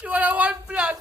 She want one plus.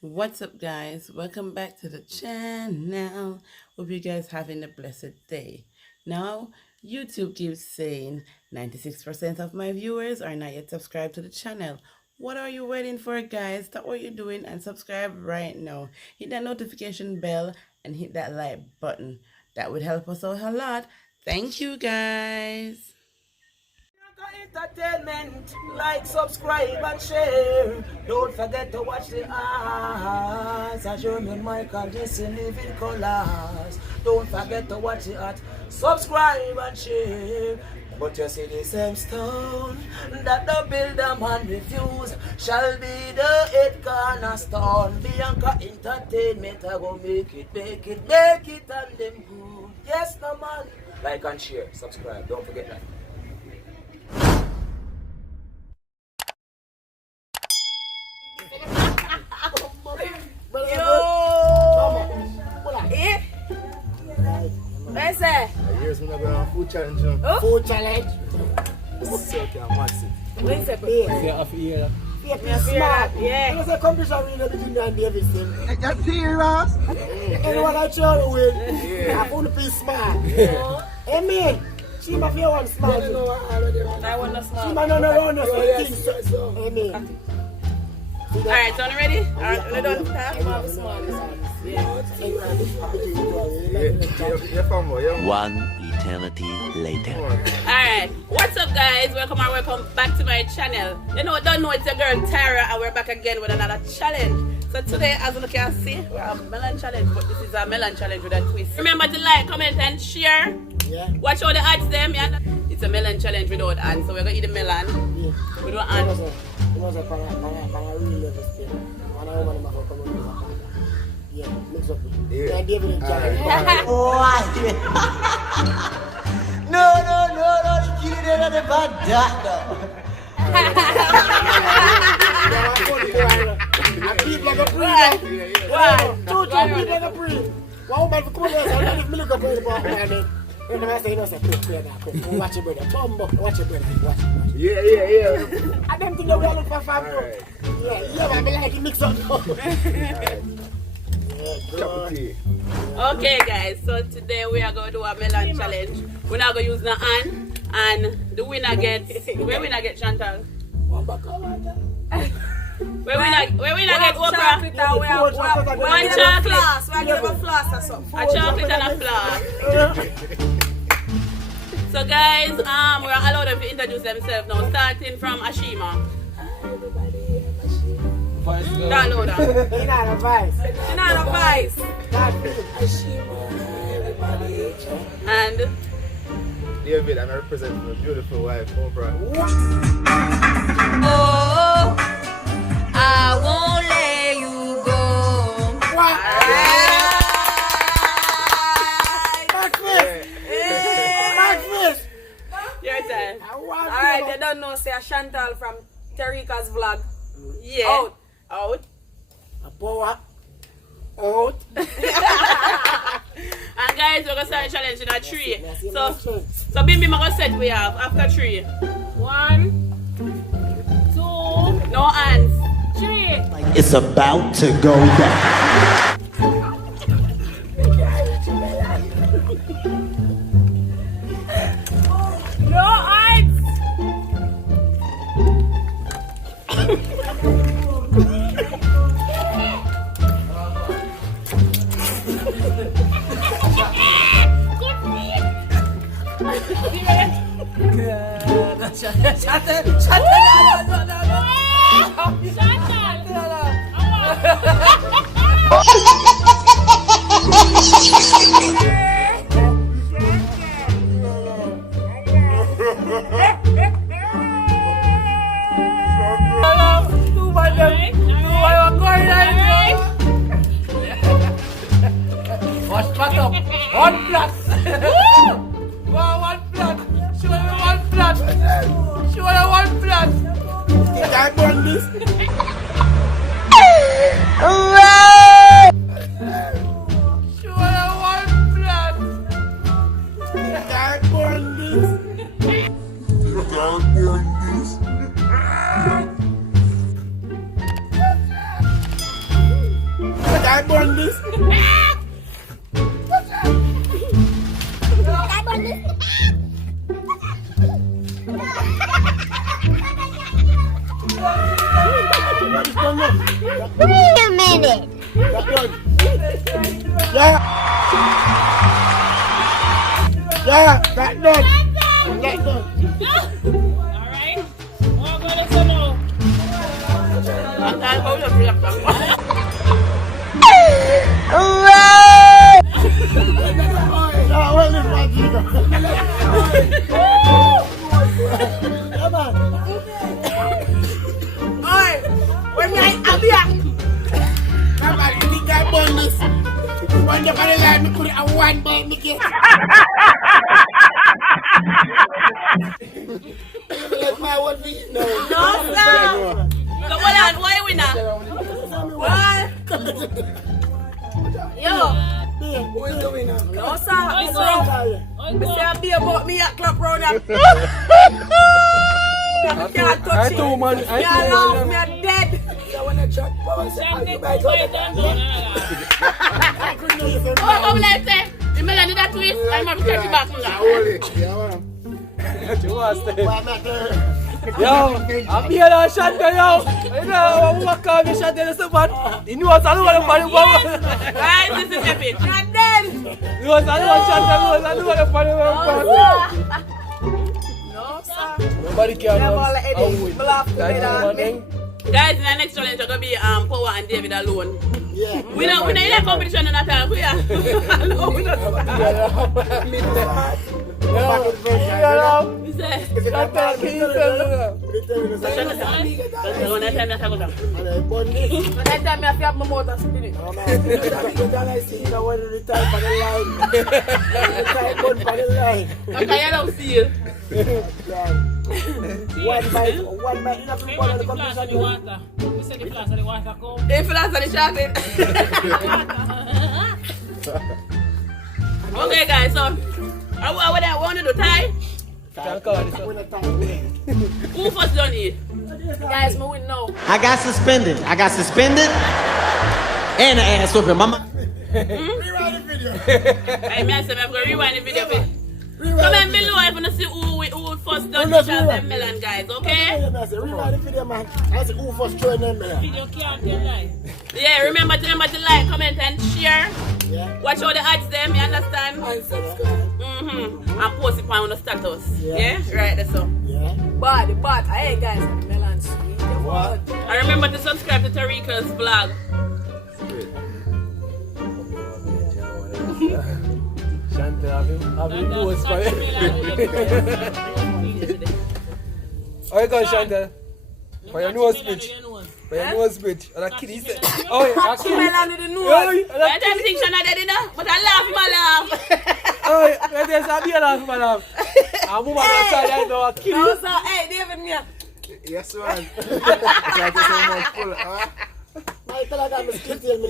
What's up, guys? Welcome back to the channel. Hope you guys having a blessed day. Now, YouTube keeps saying 96% of my viewers are not yet subscribed to the channel. What are you waiting for, guys? Stop what you're doing and subscribe right now. Hit that notification bell and hit that like button. That would help us out a lot. Thank you, guys. Entertainment, like, subscribe and share. Don't forget to watch the ads. As your name Michael, this in living colors. Don't forget to watch the art. Subscribe and share. But you see the same stone that the builder man refuse shall be the eighth cornerstone. Bianca Entertainment, I go make it, and them good. Yes, no man. Like and share, subscribe. Don't forget that. What's that? Here's when I go on food challenge. Food challenge? So you can watch it. What's that? Yeah, off here. Smart. Yeah. It was a competition between me and Davidson. You're serious? Anyone I try to win, Yeah. I want to be smart. Hey, man. She might be one smart. I want to She smart. might not know us. Hey, man. Alright, so ready? Alright, we're done. One eternity later. Alright, what's up, guys? Welcome back to my channel. Don't know it's your girl Tara, and we're back again with another challenge. So today, as you can see, we're a melon challenge, but this is a melon challenge with a twist. Remember to like, comment, and share. Yeah. Watch all the ads them, yeah? It's a melon challenge without ads, so we're gonna eat the melon without ads. It was a real level thing. And I want to come on. Yeah, mix up. Yeah, David and Challange. No, the kid is not about that. I keep like a breed. Why? Two keep like a breed. One woman for coming here, so I don't look up at the bar. And then I say, watch your brother. Watch your brother. Watch. Yeah. I don't think that we are looking for fun. Yeah, but I like it mix up. Okay, guys, so today we are going to do a melon challenge. We're not going to use the hand, and the winner gets, where winner get Chantal? Where winner get Oprah? One chocolate. We're giving a floss or something. A chocolate and a flower. So guys, we're allowed them to introduce themselves now, starting from Ashima. Download her. Not advice. And David, I'm representing my beautiful wife, Oprah. Oh, I won't let you go. your turn. Alright, they don't know, say Chantal from Terika's vlog. Yeah. Out. Out. And guys, we're gonna start a challenge in a tree. So Bimbi, I'm gonna set we have after 3. 1, 2, no hands. 3. It's about to go down. No hands. One plus. Wow, one plus. Show me one plus. Show me one plus. I burn this. Show me one plus. I burn this. I burn this. I burn this. Wait a minute. Yeah. Yeah, that done. That done. Alright. What about the now? Yeah, well, this my jigger. Come on. Oi, when I be a Nobody think I burn this. When you're gonna let me put it on one bite, me get. Let my one be. No, sir. So hold on, why we not? what? Yo, who is the winner? no sir, it's rough. Me say I be about me at club round up. You can't touch it. man. You can't laugh, me a dead. I want to chat. Oh, come let's say. The melon did that twist. I'm going to catch you back from that. Yo, I'm here to shot there, yo. You know, I'm going to call me shot there, so bad. You know what's all over the body, Guys, this is epic. You're dead. You know what's all over the shot there, you know what's all over the body. No sir. Nobody can Never let it in. Me laugh together. Guys, in the next challenge, it's going to be Power and David alone. Yeah. We know in a competition in that time. We are. No, we don't. Next time I have my motor spin it. Okay, I don't see you. One bite, enough to follow the competition. If that's the chocolate. Okay, guys, so what I want to do, Ty? Who first done it? Guys, me win now. I got suspended. And an ass whooping, mama. Rewind the video. I mean, I'm going to rewind the video. Comment below if you want to see who first done the shot them melon, guys, okay? Rewind the video, man. I see who first joined them, man. Yeah, remember to like, comment, and share. Yeah. Watch all the ads them, you understand? And subscribe. And post it on the status. Yeah? Right, that's all. Yeah. But, hey guys, melon sweet. What? And remember to subscribe to Tarika's vlog. Have you nose for it? How you going, Chantel? For your nose pitch. For your nose pitch. And a kid, he said, oh, yeah, a kid. Melon in the nose. I don't think Shana did enough, but I laugh. Oh, there's a beer laugh, my love. I'm moving outside, I know a kid. No, sir. Hey, David, me. Yes, man. I just so much full, huh? I tell her that I'm still telling me.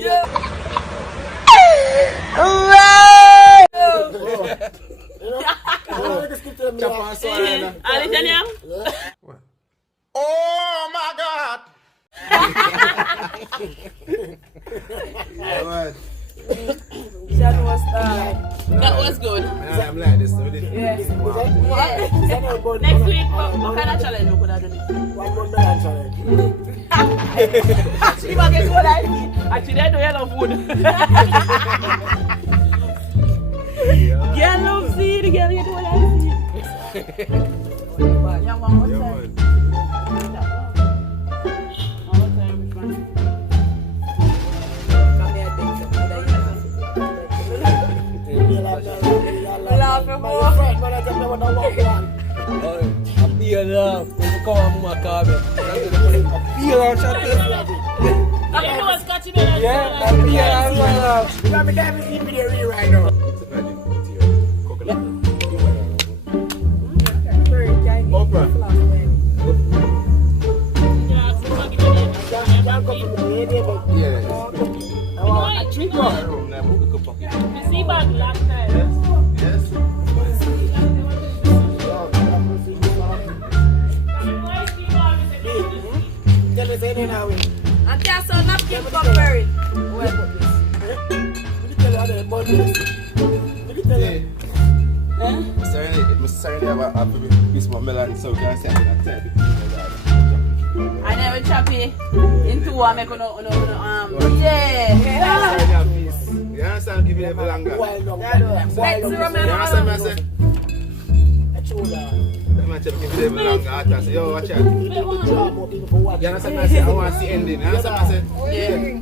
Oh my God! That was good. I'm like this, Next week, what kind of challenge we could have done? One more melon challenge. Actually, I get what I need. Actually, I do yellow food. Girl love see the girl, you do what I see. Yeah, one more time. A beer laugh. When you come on my car, a beer laugh, Chantel. Yeah, a beer laugh. You got me there, see video right now. Oprah. And that's a napkin for buried. Sorry, I'm miss my melon, so can I say that? I never choppy into one make no yeah. You understand? Give it a longer. You understand me? I say. Give it a longer. I say, yo, watch out. You understand me? I say, I want to see ending. You understand me? I say, yeah.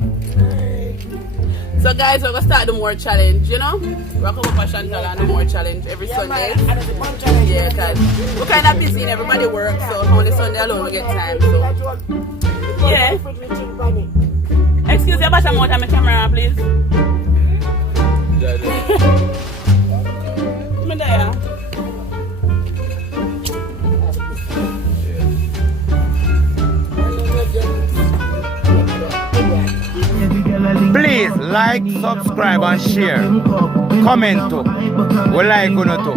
So guys, we're gonna start the more challenge, you know? We're coming up Chantal and the more challenge every Sunday. Yeah, cause we're kind of busy and everybody works, so only Sunday alone we get time. So yeah. Excuse me, but I'm out of my camera, please. Me there. Please like, subscribe and share. Comment to. We like you to.